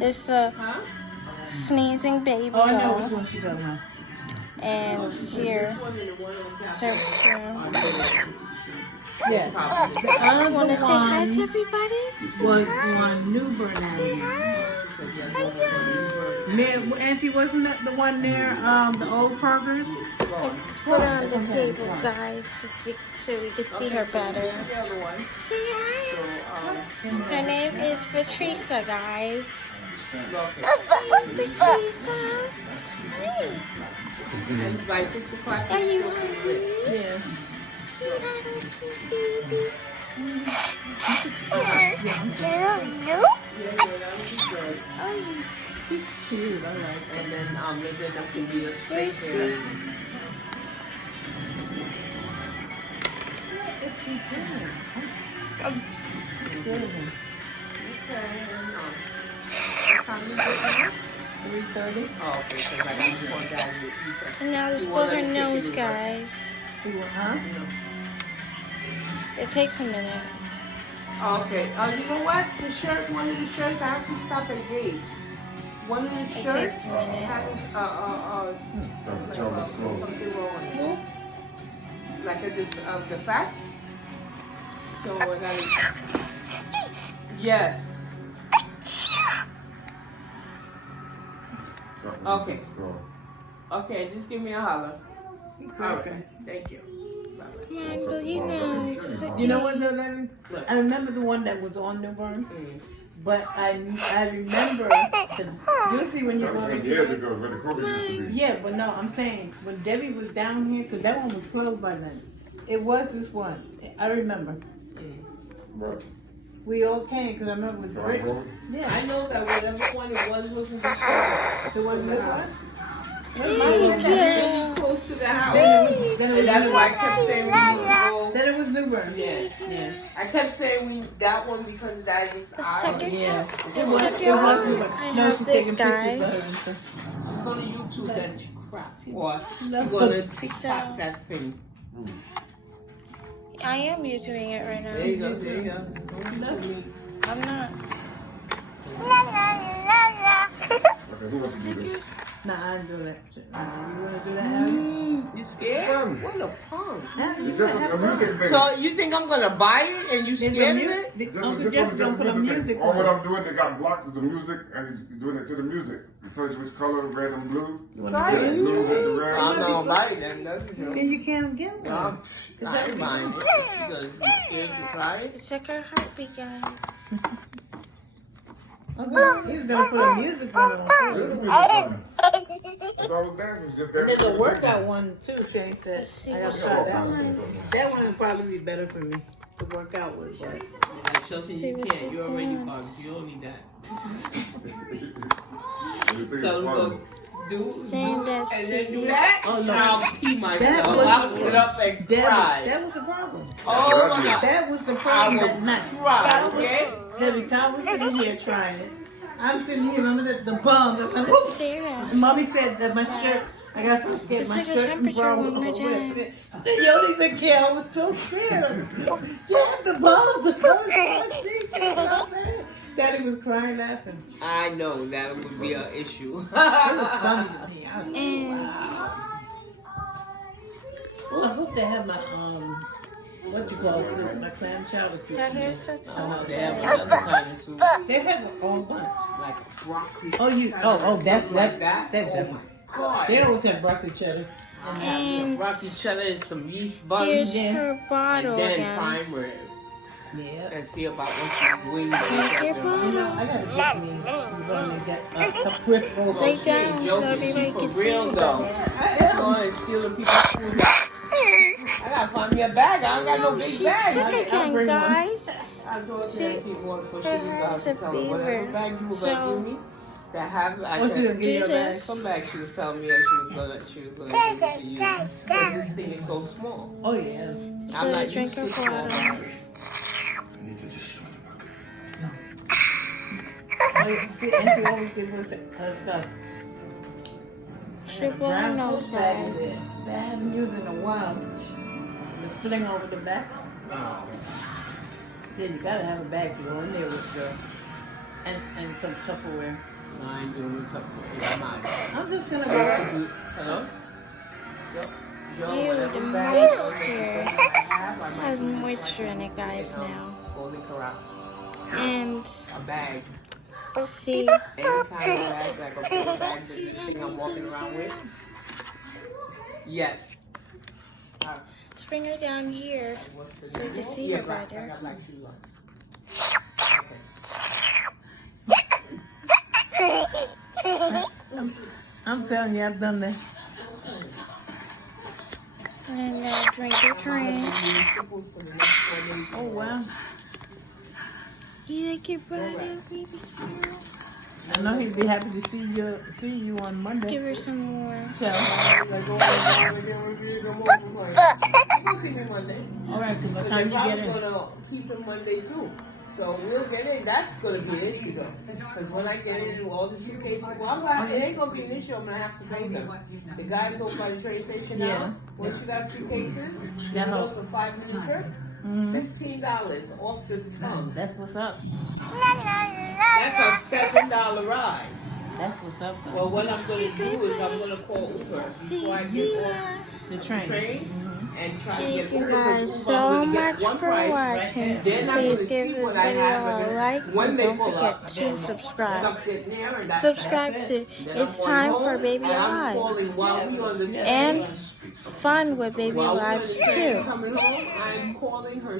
It's a sneezing baby Oh, I know doll. which one she talking about. And here, Serpent. Yeah. The Want other to say hi one to everybody? was on Newburn Avenue. Auntie, wasn't that the one near the old Kroger's? Let's put her on the table, guys, so we can see her better. Her name is Patricia, guys. Patricia. Like 6 o'clock. Are you hungry? Yeah. She's cute. I like her. And then maybe enough to be a straight hair. What time is it now? 3:30. Oh, okay, because I got to point down with you. And now let's pull her nose, guys. Huh? It takes a minute. Okay. You know what? The shirt, one of the shirts, I have to stop at Gabe's. One of the shirts takes a minute. has something wrong with it. Like a defect. So I gotta. Yes. Okay. Okay, just give me a holler. All right. Thank you. Mom, you know. You know what, though, Larry? I remember the one that was on Newburn, but I remember, because you'll see when you That go was into years ago where the Kroger used to be. Yeah, but no, I'm saying, when Debbie was down here, because that one was closed by then, it was this one. I remember. Right. We all came, because I remember with John Rick. Road? Yeah. I know that whatever one it wasn't this one. It wasn't this one? Really close to the house. And that's why I kept saying we need to go. Then it was Newburn. Yeah. Yeah. I kept saying that one because that is ours. Yeah. It's It was Newburn. I No, have she's this, taking guys. pictures of her and stuff. Go to YouTube that crap. Or you're That's gonna good. TikTok that thing. I am YouTubing it right There you now. go, there you go. I'm not. Okay, who wants to do this? Nah, I didn't do that. You want to do that, Abby? You scared? What a punk. It's just a music thing. So you think I'm gonna buy it and you scared of it? Uncle Jeff's gonna put a music All what on. I'm doing, they got blocked is the music, and he's doing it to the music. It tells you which color, red and blue. Try Red and it. blue with the red. I'm not gonna buy it then, that's for sure. Then you can't get one. I ain't buying it. Because you scared to try it? Check our heartbeat, guys. Uncle, he's gonna put a music on it. There's a music on it. It's all dancing, just And dancing. there's a workout one too, Shane said. I gotta try that one. one. That one would probably be better for me to work out with. But Like Chelsea, you can't. You're already bugged. You don't need that. You think it's Tell them funny. go do Saying that and then do she- that. Oh, no. I'll pee myself. was- I'll get up and cry. that was the problem. Oh my god. That was the I problem will that night. cry, okay? Debbie, Tom was sitting here trying it. I'm sitting here, remember that the bum. See your And Mommy said that my shirt, I got so scared my Let's take a shirt temperature brown one more over time. it. I said, you don't even care. I was so scared. Just the balls are coming to my feet. You know what I'm saying? Daddy was crying, laughing. I know that would be an issue. It was funny to me. I was like, And wow. Well, I hope they have my, what you call it, my clam chowder soup. that hair's so soft. Oh, they have another kind of soup, They have a whole bunch. like broccoli. That's like that. That's Oh definitely. my god. They always have broccoli cheddar. And Broccoli cheddar and some yeast here's buns, Yeah. her and bottle then again. primer, Yeah. and see about what's the wings. Take your You bottle. know, I gotta get me a peripheral. Lay down so Joking, everybody she for can see real you though. better. Going and stealing people's food. I gotta find me a bag. I don't got no big She's bag. sick again, bring one. guys. I told her to keep one for she was about to It's a tell her whatever fever. bag you were So- gonna give me. That have I What you gonna could, give your Do bag? this. some bag she was telling me that she was gonna give me to use. But this thing is so small. Oh yeah. So I'm not drink used her to small water. bags. Oh, yeah. See, Auntie always gives her stuff. She blew her Brown nose, coat bag in guys. there that I haven't used in a while. The fling over the back. Yeah, you gotta have a bag to go in there with the. And and some Tupperware. No, I ain't doing Tupperware. I'm out. I'm just gonna go. Hello? Joe, Ew, whatever the bag moisture. I have, I It might has use moisture in it, guys, now. Golden Corral. And A bag. see, Any kind of bag, like a paper bag, this thing I'm walking around with. Yes. let's bring her down here What's the so you name? can see Yeah, her black. I better. got black shoes on. I'm telling you, I've done that. And then drink your drink. Oh wow. You like your brother, baby girl? I know he'd be happy to see you on Monday. Give her some more. So, Like, you can see me Monday. all right, because by the But time they're you get probably in, gonna keep it Monday too. So we'll get in. That's gonna be an issue though. Because when I get in all the suitcases, well, it ain't gonna be an issue. I'm gonna have to pay them. The guys over by the train station now, Yeah. once you got suitcases, Yeah. you know it's a 5-minute trip. $15 off the tongue. that's what's up. That's a $7 ride. That's what's up. Though. Well, what I'm gonna do is I'm gonna call Uber before I get off The the train. train and try to Thank get you Uber. guys because so Uber, I'm gonna get much one for price. watching. Then I'm Please gonna give see this what I video have a and like when and they don't pull up, forget to subscribe. stuff get there and that's Subscribe it. to Then It's I'm Time going for home, Baby and I'm Alive calling while we on the train. and Fun with Baby While we on Lives the train too. coming home, I'm calling her.